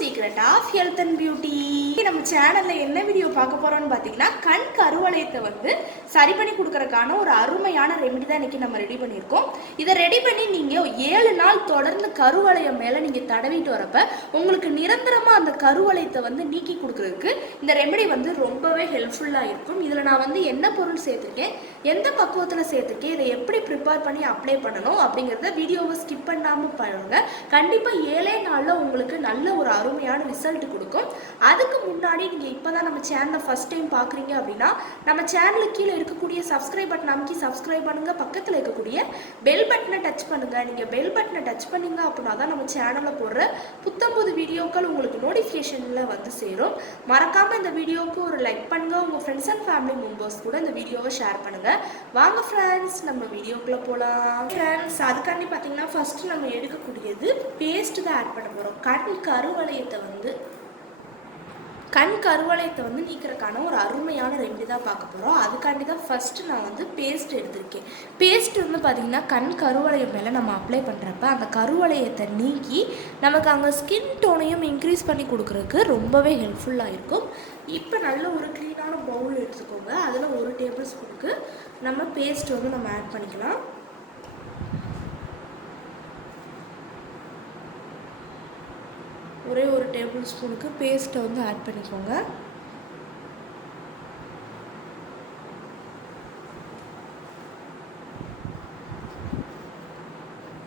Secret of health and beauty. நம்ம சேனல்ல என்ன வீடியோ பார்க்க போறோம்னு பார்த்தீங்கன்னா, கண் கருவளையத்தை வந்து சரி பண்ணி கொடுக்கறதுக்கான ஒரு அருமையான ரெமெடி தான் இன்னைக்கு நம்ம ரெடி பண்ணியிருக்கோம். இதை ரெடி பண்ணி நீங்க 7 நாள் தொடர்ந்து கருவளையம் மேல நீங்க தடவிட்டு வரப்ப உங்களுக்கு நிரந்தரமா அந்த கருவளையத்தை வந்து நீக்கி கொடுக்கறதுக்கு இந்த ரெமெடி வந்து ரொம்பவே ஹெல்ப்ஃபுல்லா இருக்கும். இதுல நான் வந்து என்ன பொருள் சேர்த்திருக்கேன், எந்த பக்குவத்தில் சேர்த்திருக்கேன், இதை எப்படி ப்ரிப்பேர் பண்ணி அப்ளை பண்ணணும் அப்படிங்கிறத வீடியோவை ஸ்கிப் பண்ணாம பாருங்க. கண்டிப்பா 7 நாளில் உங்களுக்கு நல்ல ஒரு அருமையான ரிசல்ட் கொடுக்கும். அதுக்கு முன்னாடி நீங்கள் இப்போ தான் நம்ம சேனலை ஃபஸ்ட் டைம் பார்க்குறீங்க அப்படின்னா நம்ம சேனலுக்கு கீழே இருக்கக்கூடிய சப்ஸ்கிரைப் பட்டன் அமைக்கி சப்ஸ்கிரைப் பண்ணுங்கள். பக்கத்தில் இருக்கக்கூடிய பெல் பட்டனை டச் பண்ணுங்கள். நீங்கள் பெல் பட்டனை டச் பண்ணிங்க அப்படின்னா தான் நம்ம சேனலில் போடுற புத்தம்புது வீடியோக்கள் உங்களுக்கு நோட்டிஃபிகேஷனில் வந்து சேரும். மறக்காமல் இந்த வீடியோவுக்கு ஒரு லைக் பண்ணுங்கள். உங்கள் ஃப்ரெண்ட்ஸ் அண்ட் ஃபேமிலி மெம்பர்ஸ் கூட இந்த வீடியோவை ஷேர் பண்ணுங்கள். வாங்க ஃப்ரெண்ட்ஸ், நம்ம வீடியோக்குள்ளே போகலாம். ஃப்ரெண்ட்ஸ், அதுக்காண்டி பார்த்தீங்கன்னா ஃபஸ்ட்டு நம்ம எடுக்கக்கூடியது பேஸ்ட் தான் ஆட் பண்ண போகிறோம். கண் கருவளையத்தை வந்து நீக்கிறதுக்கான ஒரு அருமையான ரெமெடி தான் பார்க்க போகிறோம். அதுக்காண்டி தான் ஃபஸ்ட்டு நான் வந்து பேஸ்ட் எடுத்திருக்கேன். பேஸ்ட் வந்து பார்த்திங்கன்னா கண் கருவளையம் மேலே நம்ம அப்ளை பண்ணுறப்ப அந்த கருவளையத்தை நீக்கி நமக்கு அங்கே ஸ்கின் டோனையும் இன்க்ரீஸ் பண்ணி கொடுக்குறதுக்கு ரொம்பவே ஹெல்ப்ஃபுல்லாக இருக்கும். இப்போ நல்ல ஒரு க்ளீனான பவுல் எடுத்துக்கோங்க. அதில் 1 டேபிள் ஸ்பூனுக்கு நம்ம பேஸ்ட் வந்து நம்ம ஆட் பண்ணிக்கலாம். ஒரே 1 டேபிள் ஸ்பூனுக்கு பேஸ்ட்டை வந்து ஆட் பண்ணிக்கோங்க.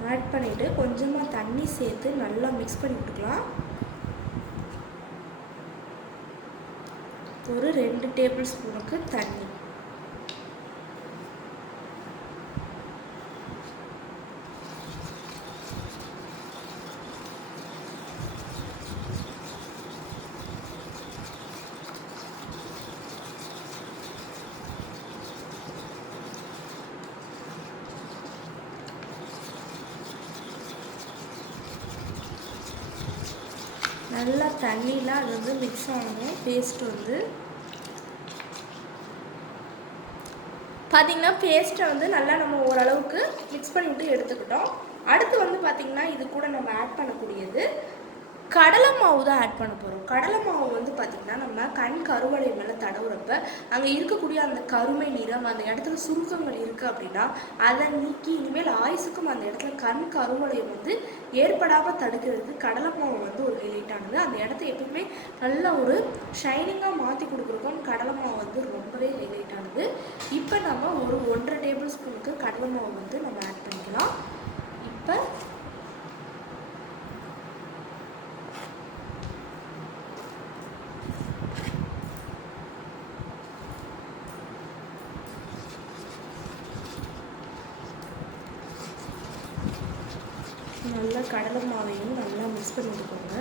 ஆட் பண்ணிவிட்டு கொஞ்சமாக தண்ணி சேர்த்து நல்லா மிக்ஸ் பண்ணி விட்டுக்கலாம். ஒரு 2 டேபிள் ஸ்பூனுக்கு தண்ணி. நல்லா தண்ணியில் அது வந்து மிக்ஸ் ஆகணும். பேஸ்ட் வந்து பார்த்திங்கன்னா பேஸ்ட்டை வந்து நல்லா நம்ம ஓரளவுக்கு மிக்ஸ் பண்ணிவிட்டு எடுத்துக்கிட்டோம். அடுத்து வந்து பார்த்திங்கன்னா இது கூட நம்ம ஆட் பண்ணக்கூடியது கடலை மாவு தான் ஆட் பண்ண போகிறோம். கடலை மாவு வந்து பார்த்திங்கன்னா நம்ம கண் கருவளை மேலே தடவுறப்ப அங்கே இருக்கக்கூடிய அந்த கருமை நிறம், அந்த இடத்துல சுருக்கங்கள் இருக்குது அப்படின்னா அதை நீக்கி இனிமேல் ஆயுசுக்கும் அந்த இடத்துல கண் கருவளையம் வந்து ஏற்படாமல் தடுக்கிறதுக்கு கடலை மாவு வந்து ஒரு ஹைலைட்டானது. அந்த இடத்த எப்பவுமே நல்ல ஒரு ஷைனிங்காக மாற்றி கொடுக்குறதுக்கும் கடலை மாவு வந்து ரொம்பவே ஹைலைட்டானது. இப்போ நம்ம ஒரு 1.5 டேபிள் ஸ்பூனுக்கு கடலை மாவு வந்து நம்ம ஆட் பண்ணிக்கலாம். இப்போ நல்லா கடலை மாவையும் நல்லா மிக்ஸ் பண்ணி விட்டுக்கோங்க.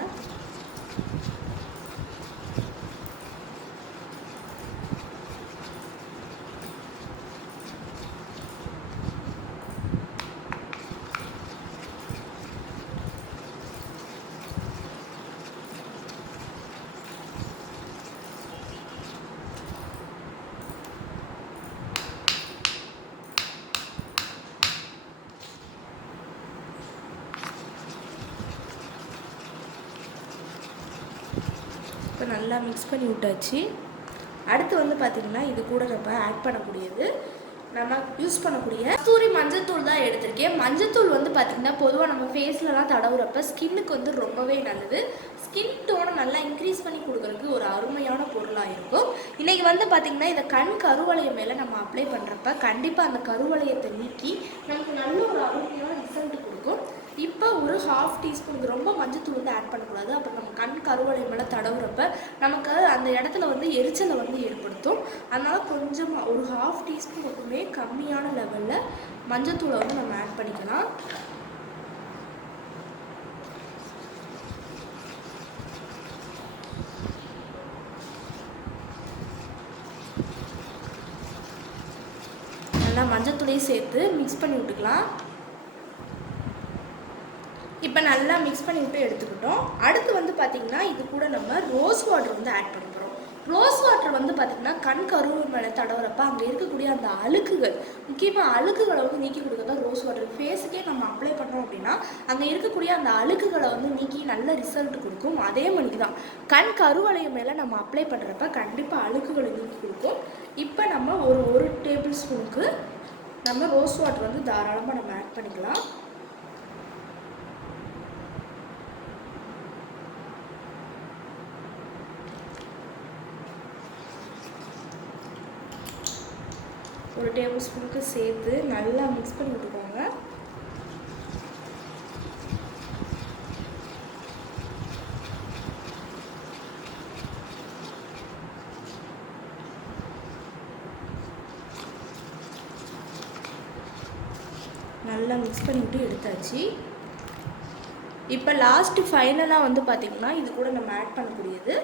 இப்போ நல்லா மிக்ஸ் பண்ணி விட்டாச்சு. அடுத்து வந்து பார்த்திங்கன்னா இது கூட நம்ம ஆட் பண்ணக்கூடியது நம்ம யூஸ் பண்ணக்கூடிய கஸ்தூரி மஞ்சத்தூள் தான் எடுத்திருக்கேன். மஞ்சத்தூள் வந்து பார்த்திங்கன்னா பொதுவாக நம்ம ஃபேஸ்லலாம் தடவுறப்ப ஸ்கின்னுக்கு வந்து ரொம்பவே நல்லது. ஸ்கின் டோனை நல்லா இன்க்ரீஸ் பண்ணி கொடுக்குறதுக்கு ஒரு அருமையான பொருளாக இருக்கும். இன்றைக்கி வந்து பார்த்திங்கன்னா இதை கண் கருவளையம் மேலே நம்ம அப்ளை பண்ணுறப்ப கண்டிப்பாக அந்த கருவளையத்தை நீக்கி நமக்கு நல்ல ஒரு அருமையான ரிசல்ட் கொடுக்கும். இப்போ ஒரு 1/2 டீஸ்பூனுக்கு ரொம்ப மஞ்சத்தூள் வந்து ஆட் பண்ணக்கூடாது. அப்புறம் நம்ம கண் கருவளை மேலே தடவுறப்ப நமக்கு அந்த இடத்துல வந்து எரிச்சலை வந்து ஏற்படுத்தும். அதனால் கொஞ்சமாக ஒரு 1/2 டீஸ்பூனுக்குமே கம்மியான லெவலில் மஞ்சத்தூளை வந்து நம்ம ஆட் பண்ணிக்கலாம். நல்லா மஞ்சத்தூளையும் சேர்த்து மிக்ஸ் பண்ணி விட்டுக்கலாம். இப்போ நல்லா மிக்ஸ் பண்ணி விட்டு எடுத்துக்கிட்டோம். அடுத்து வந்து பார்த்திங்கன்னா இது கூட நம்ம ரோஸ் வாட்டர் வந்து ஆட் பண்ண போகிறோம். ரோஸ் வாட்டர் வந்து பார்த்திங்கன்னா கண் கருவு மேலே தடவுறப்ப அங்கே இருக்கக்கூடிய அந்த அழுக்குகள், முக்கியமாக அழுக்குகளை வந்து நீக்கி கொடுக்குறது தான் ரோஸ் வாட்டர். ஃபேஸுக்கே நம்ம அப்ளை பண்ணுறோம் அப்படின்னா அங்கே இருக்கக்கூடிய அந்த அழுக்குகளை வந்து நீக்கி நல்ல ரிசல்ட் கொடுக்கும். அதே மாதிரி தான் கண் கருவளையம் மேலே நம்ம அப்ளை பண்ணுறப்ப கண்டிப்பாக அழுக்குகளை நீக்கி கொடுக்கும். இப்போ நம்ம ஒரு டேபிள் ஸ்பூனுக்கு நம்ம ரோஸ் வாட்டர் வந்து தாராளமாக நம்ம ஆட் பண்ணிக்கலாம். ஒரு டேபிள் ஸ்பூனுக்கு சேர்த்து நல்லா மிக்ஸ் பண்ணி விட்டுக்கோங்க. நல்லா மிக்ஸ் பண்ணிவிட்டு எடுத்தாச்சு. இப்போ லாஸ்ட்டு ஃபைனலாக வந்து பார்த்திங்கன்னா இது கூட நம்ம ஆட் பண்ணக்கூடியது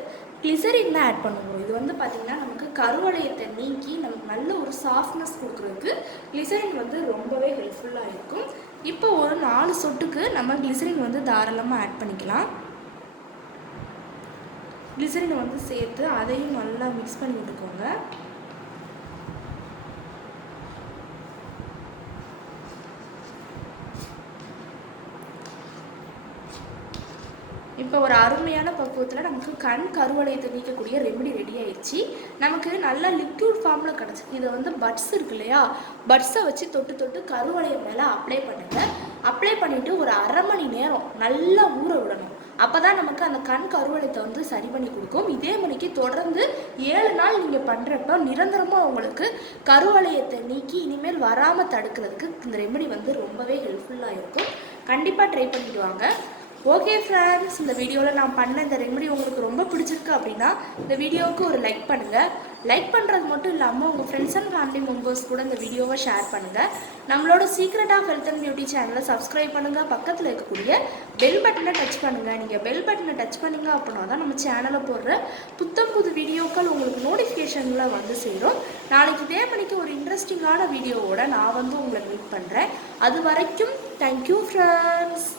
கிளிசரின் தான் ஆட் பண்ணுவோம். இது வந்து பார்த்திங்கன்னா நமக்கு கருவளையத்தை நீக்கி நமக்கு நல்ல ஒரு சாஃப்ட்னஸ் கொடுக்குறதுக்கு கிளிசரின் வந்து ரொம்பவே ஹெல்ப்ஃபுல்லாக இருக்கும். இப்போ ஒரு 4 சொட்டுக்கு நம்ம கிளிசரின் வந்து தாராளமாக ஆட் பண்ணிக்கலாம். கிளிசரினை வந்து சேர்த்து அதையும் நல்லா மிக்ஸ் பண்ணி விட்டுக்கோங்க. இப்போ ஒரு அருமையான பக்குவத்தில் நமக்கு கண் கருவளையத்தை நீக்கக்கூடிய ரெமெடி ரெடி ஆயிடுச்சு. நமக்கு நல்லா லிக்விட் ஃபார்மில் கிடச்சிருக்கு. இதை வந்து பட்ஸ் இருக்கு இல்லையா, பட்ஸை வச்சு தொட்டு தொட்டு கருவளையம் மேலே அப்ளை பண்ணுங்கள். அப்ளை பண்ணிவிட்டு ஒரு அரை மணி நேரம் நல்லா ஊற விடணும். அப்போ தான் நமக்கு அந்த கண் கருவளையத்தை வந்து சரி பண்ணி கொடுக்கும். இதே மணிக்கு தொடர்ந்து 7 நாள் நீங்கள் பண்ணுறப்ப நிரந்தரமாக உங்களுக்கு கருவளையத்தை நீக்கி இனிமேல் வராமல் தடுக்கிறதுக்கு இந்த ரெமெடி வந்து ரொம்பவே ஹெல்ப்ஃபுல்லாக இருக்கும். கண்டிப்பாக ட்ரை பண்ணிட்டு வாங்க. ஓகே ஃப்ரெண்ட்ஸ், இந்த வீடியோவில் நான் பண்ண இந்த ரெமெடி உங்களுக்கு ரொம்ப பிடிச்சிருக்கு அப்படின்னா இந்த வீடியோவுக்கு ஒரு லைக் பண்ணுங்கள். லைக் பண்ணுறது மட்டும் இல்லாமல் உங்கள் ஃப்ரெண்ட்ஸ் அண்ட் ஃபேமிலி மெம்பர்ஸ் கூட இந்த வீடியோவை ஷேர் பண்ணுங்கள். நம்மளோட secret of health and beauty சேனலை சப்ஸ்கிரைப் பண்ணுங்கள். பக்கத்தில் இருக்கக்கூடிய பெல் பட்டனை டச் பண்ணுங்கள். நீங்கள் பெல் பட்டனை டச் பண்ணிங்க அப்படின்னா தான் நம்ம சேனலில் போடுற புது வீடியோக்கள் உங்களுக்கு நோட்டிஃபிகேஷனில் வந்து சேரும். நாளைக்கு இதே மணிக்கு ஒரு இன்ட்ரெஸ்டிங்கான வீடியோவோட நான் வந்து உங்களை மீட் பண்ணுறேன். அது வரைக்கும் தேங்க்யூ ஃப்ரெண்ட்ஸ்.